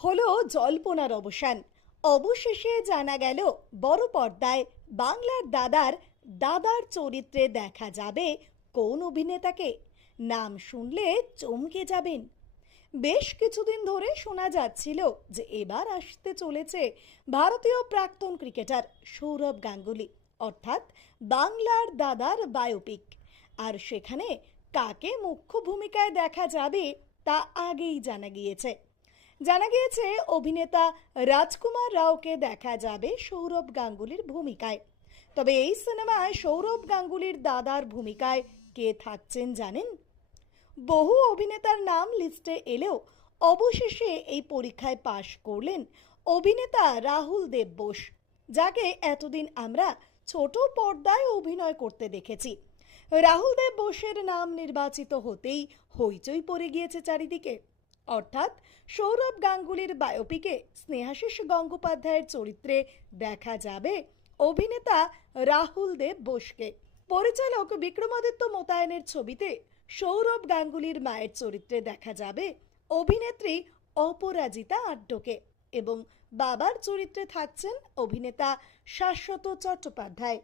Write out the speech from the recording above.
হলো জল্পনার অবসান। অবশেষে জানা গেল বড় পর্দায় বাংলার দাদার দাদার চরিত্রে দেখা যাবে কোন অভিনেতাকে। নাম শুনলে চমকে যাবেন। বেশ কিছুদিন ধরে শোনা যাচ্ছিল যে এবার আসতে চলেছে ভারতীয় প্রাক্তন ক্রিকেটার সৌরভ গাঙ্গুলি, অর্থাৎ বাংলার দাদার বায়োপিক। আর সেখানে কাকে মুখ্য ভূমিকায় দেখা যাবে তা আগেই জানা গিয়েছে অভিনেতা রাজকুমার রাওকে দেখা যাবে সৌরভ গাঙ্গুলির ভূমিকায়। তবে এই সিনেমায় সৌরভ গাঙ্গুলির দাদার ভূমিকায় কে থাকছেন জানেন? বহু অভিনেতার নাম লিস্টে এলেও অবশেষে এই পরীক্ষায় পাশ করলেন অভিনেতা রাহুল দেব বোস, যাকে এতদিন আমরা ছোট পর্দায় অভিনয় করতে দেখেছি। রাহুল দেব বোসের নাম নির্বাচিত হতেই হইচই পড়ে গিয়েছে চারিদিকে। অর্থাৎ সৌরভ গাঙ্গুলির বায়োপিকে স্নেহাশিস গঙ্গোপাধ্যায়ের চরিত্রে দেখা যাবে অভিনেতা রাহুল দেব বোসকে। পরিচালক বিক্রমাদিত্য মোতায়েনের ছবিতে সৌরভ গাঙ্গুলির মায়ের চরিত্রে দেখা যাবে অভিনেত্রী অপরাজিতা আড্ডকে এবং বাবার চরিত্রে থাকছেন অভিনেতা শাশ্বত চট্টোপাধ্যায়।